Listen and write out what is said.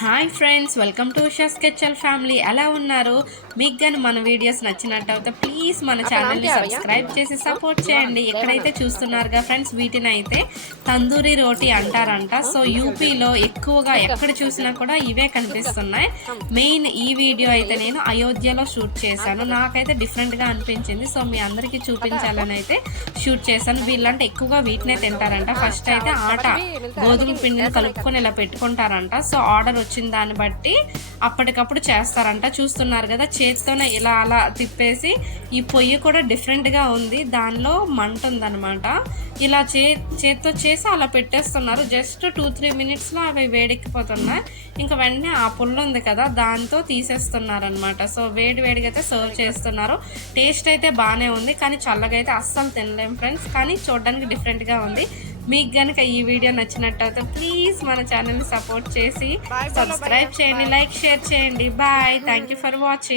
Hi friends, welcome to Usha స్కెచ్ల family. ఎలా ఉన్నారు? మీకు కానీ మన వీడియోస్ నచ్చినట్టయితే ప్లీజ్ మన ఛానల్ని సబ్స్క్రైబ్ చేసి సపోర్ట్ చేయండి. ఎక్కడైతే చూస్తున్నారుగా ఫ్రెండ్స్, వీటిని అయితే తందూరి రోటీ అంటారంట. సో యూపీలో ఎక్కువగా ఎక్కడ చూసినా కూడా ఇవే కనిపిస్తున్నాయి. మెయిన్ ఈ వీడియో అయితే నేను అయోధ్యలో షూట్ చేశాను. నాకైతే డిఫరెంట్గా అనిపించింది. సో మీ అందరికీ చూపించాలని అయితే షూట్ చేశాను. వీళ్ళంటే ఎక్కువగా వీటినే తింటారంట. ఫస్ట్ అయితే ఆట గోధుమ పిండిని కలుపుకొని ఇలా పెట్టుకుంటారంట. సో ఆర్డర్ వచ్చిన దాన్ని బట్టి అప్పటికప్పుడు చేస్తారంట. చూస్తున్నారు కదా, చేతితోనే ఇలా అలా తిప్పేసి, ఈ పొయ్యి కూడా డిఫరెంట్గా ఉంది, దానిలో మంట ఉందన్నమాట. ఇలా చేతితో చేసి అలా పెట్టేస్తున్నారు. జస్ట్ 2-3 మినిట్స్లో అవి వేడెక్కిపోతున్నాయి. ఇంకా వెంటనే ఆ పుల్ల ఉంది కదా, దాంతో తీసేస్తున్నారు అనమాట. సో వేడిగా అయితే సర్వ్ చేస్తున్నారు. టేస్ట్ అయితే బాగానే ఉంది, కానీ చల్లగా అయితే అస్సలు తినలేం ఫ్రెండ్స్. కానీ చూడడానికి డిఫరెంట్గా ఉంది. మీకు కనుక ఈ వీడియో నచ్చినట్టయితే ప్లీజ్ మన ఛానల్ని సపోర్ట్ చేసి సబ్స్క్రైబ్ చేయండి, లైక్, షేర్ చేయండి. Bye, thank you for watching.